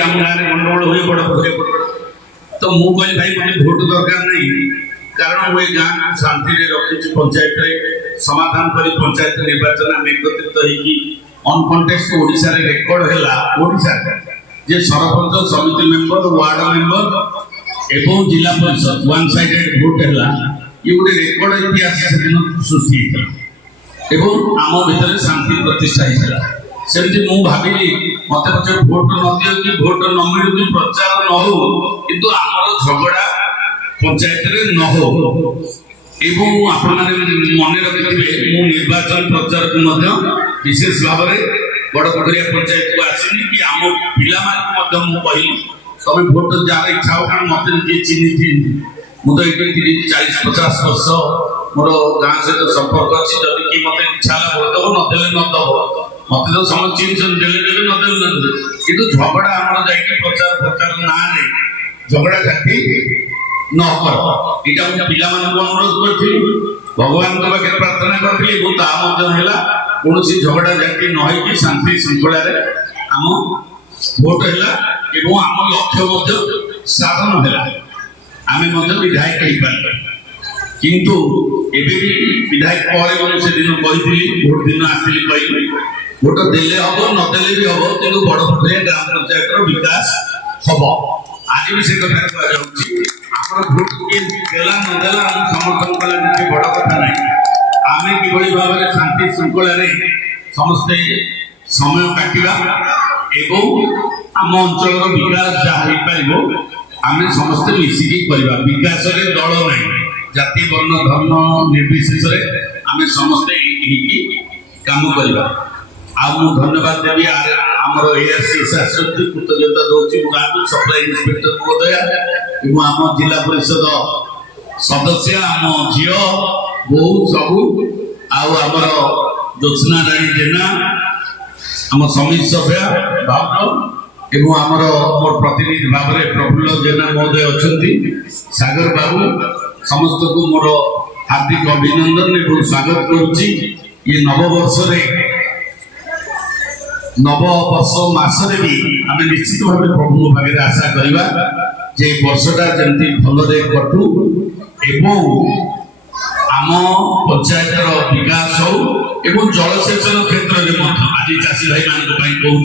आम गाँव में गंडगोल हुए बड़ पोखरी तो मु कह भाई मत भोट दरकार नहीं कारण मुझे गाँव शांति रखी पंचायत समाधान कर पंचायत निर्वाचन आम एकत्रित अनकंटेस्ट ओडिशा रे रेकर्ड है ओडिशा जे सरपंच समिति मेंबर वार्ड मेंबर एवं जिला परिषद वन साइडेड भोट है ये गोटे रेकर्ड इतिहास से दिन सृष्टि एवं आम भीतर शांति प्रतिष्ठा होता सेमती मु भाविली मत पचे भोट न दियो कि भोट न मिलू कि प्रचार न हो किंतु आमर झगड़ा पंचायत रे न हो एवं आपण माने मन रखिथिबे मु निर्वाचन प्रचार को मध्य विशेष भाव में बड़ पोखरिया पंचायत को आसिनी कि आम पिला मान मु कहली तमे भोट जार इच्छा हो कारण मत जे चिन्ही थी मु तो ये 40-50 वर्ष मोर गाँव सहित संपर्क अच्छी जब कि मत इच्छा भोट दब नदेले न दब मत तो समझ चिन्ह देले देले नदेले नदेले किंतु झगड़ा आमर जाके प्रचार प्रचार ना रे झगड़ा जाति न कर इटा मु पिला मान को अनुरोध करथि भगवान को पाखे प्रार्थना करथि बहुत आमोद हैला कोनोसी झगड़ा जाति न होई कि शांति शृंखला रे आम भोट हैला एवं आम लक्ष्य मध्य साधन हैला आमे मध्य विधायक हे पार किंतु एबे भी विधायक पर से दिन कही भोट दिन आसली कही भोट देले हम न देले भी हम किंतु बड़ पोखरिया ग्राम पंचायत विकास हम आज भी से कथा कह जाउछि हमर भोट के देला न देला हम समर्थन कला किसी बड़ कथा नहीं आमे किभଳି भाबरे शांति शृंखला रे समस्त समय काटिबा एवं आम अंचल विकास जहाँ हो पारिबो आमे समस्त मिसिकी करबा विकास रे दल नहीं जाति वर्ण धर्म निर्विशेष रे आमे समस्त एकी काम करबा आ मु धन्यवाद देबी हमर एआरसी शासक कृतज्ञता दोछि गाँव सप्लाई इंस्पेक्टर महोदय एवं आम जिला परिषद सदस्य आम झियो बहु सबू आमर ज्योत्सना रानी जेना आम समिति सभ्य भाव एवं आमर मोर प्रतिनिधि भाव में प्रफुल्ल जेना महोदय अच्छा सागर बाबू समस्त को मोर हार्दिक अभिनंदन एवं स्वागत करुच्ची ये नववर्ष मासरे भी आम निश्चित भाव प्रभु पाखे आशा करवा जे वर्षटा जमी भलरे कटू एवं आम पंचायत विकास हो एवं जलसेचन क्षेत्र में आज चाषी भाई मान कहूँ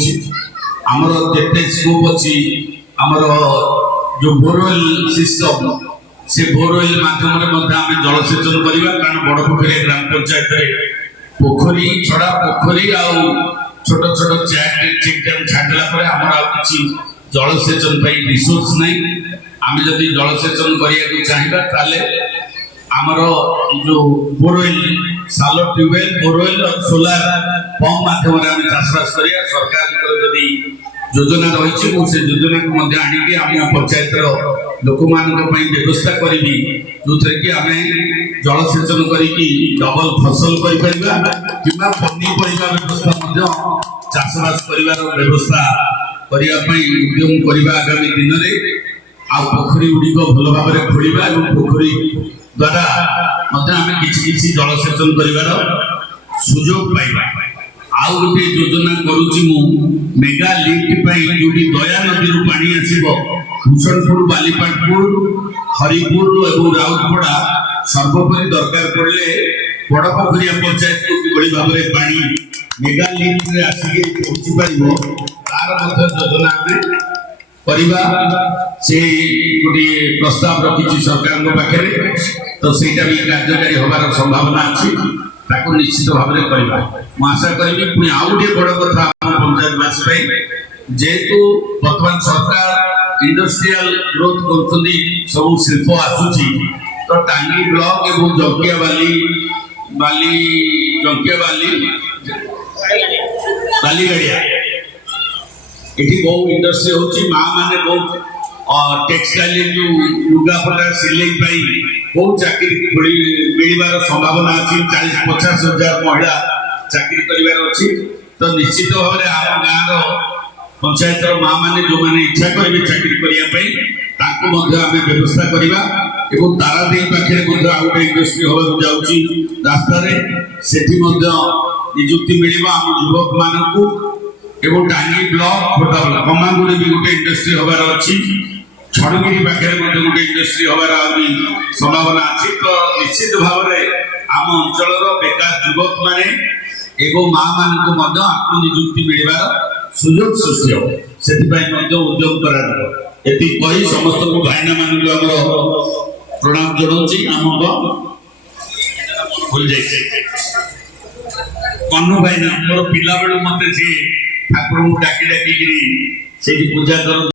आमर जिते स्कोप अच्छी आमर जो बोरवेल सिस्टम से बोरवेल माध्यम आम जलसेचन करवा कारण बड़ पोखरी ग्राम पंचायत पोखरी छड़ा पोखरी आ छोट छोट चेक डैम छाड़ला किसी जलसेचन रिसोर्स नहीं आम जदि जलसेचन करने चाहिए आमर जो बोरवेल सालो ट्यूबवेल बोरवेल और सोलार पंप माध्यम आम चाषबास करिया सरकार जदि योजना रही से योजना को आनिकी आम पंचायत लोक व्यवस्था करी जो थे कि आम जलसेचन करी डबल फसल कि पनीपरिया व्यवस्था चाषबास कर व्यवस्था करने उद्यम करने आगामी दिन में आ पोखरी गुड़िक भल भाव में खोलिबा पोखरी द्वारा आम किसी जलसेचन कर सुजोग पाइबा आउ गोटे योजना करुच्ची मेगा लिफ्ट जो दया नदी पानी आसो भूषणपुर बालीपाटपुर हरिपुर और राउतपड़ा सर्वोपरि दरकार पड़े बड़ पोखरिया पंचायत को किभଳି भाव में पानी मेगा लिफ्ट आसिक पहुंची पार तार योजना आम करवा से गोटे प्रस्ताव रखी सरकार पाखे तो सहीटा भी कार्यकारी होबार संभावना अच्छी निश्चित भाव में करवा आशा करी पुणी आउ गोटे बड़ कथा पंचायतवासी जेहेतु बर्तमान सरकार इंडस्ट्रियल ग्रोथ कर सब शिल्प आसूची तो टांगी ब्लॉक एवं जंकिया बालीगाड़िया ये बहुत इंडस्ट्री होची माँ माने बहुत टेक्सटाइल जो लुगापटा सिलाई बहुत चाकरी मिलवार संभावना अच्छी 40-50 हजार महिला चाकरी कर तो निश्चित भाव में आम गाँव पंचायत माँ मैंने जो मैंने इच्छा करेंगे चाकरी करने आम व्यवस्था करवा एवं तारादेवी पाखे आउ गोटे इंडस्ट्री होगा जाऊँगी रास्तार से निजुक्ति मिल आम युवक मानक এবং টাঙ্গি ব্লক খোর্ଦ୍ଧା ବ୍ଲକ କମାଙ୍ଗୁରେ ବି ଗୋଟେ ଇଣ୍ଡଷ୍ଟ୍ରି ହବାର ଅଛି ଛଣଗିରି ପାଖରେ ମଧ୍ୟ ଗୋଟେ ଇଣ୍ଡଷ୍ଟ୍ରି ହବାର ଆହୁରି ସମ୍ଭାବନା ଅଛି ତ ନିଶ୍ଚିତ ଭାବରେ ଆମ ଅଞ୍ଚଳର ବେକାର ଯୁବକ ମାନେ ଏବଂ ମା ମାନଙ୍କୁ ମଧ୍ୟ ଆତ୍ମନିଯୁକ୍ତି ମିଳିବାର ସୁଯୋଗ ସୃଷ୍ଟି ହେବ ସେଥିପାଇଁ ମଧ୍ୟ ଉଦ୍ୟମ କରାଯିବ ଏତିକି କହି ସମସ୍ତଙ୍କୁ ଭାଇନା ମାନଙ୍କୁ ଆମର ପ୍ରଣାମ ଜଣାଉଛି ଆମ ଭୁଲି ଯାଇଛି କନୁ ଭାଇନା ମୋର ପିଲାବେଳୁ ମତେ ସିଏ ଠାକୁରଙ୍କୁ ଡାକି ଡାକିକିରି ସେଇଠି ପୂଜା କରନ୍ତି।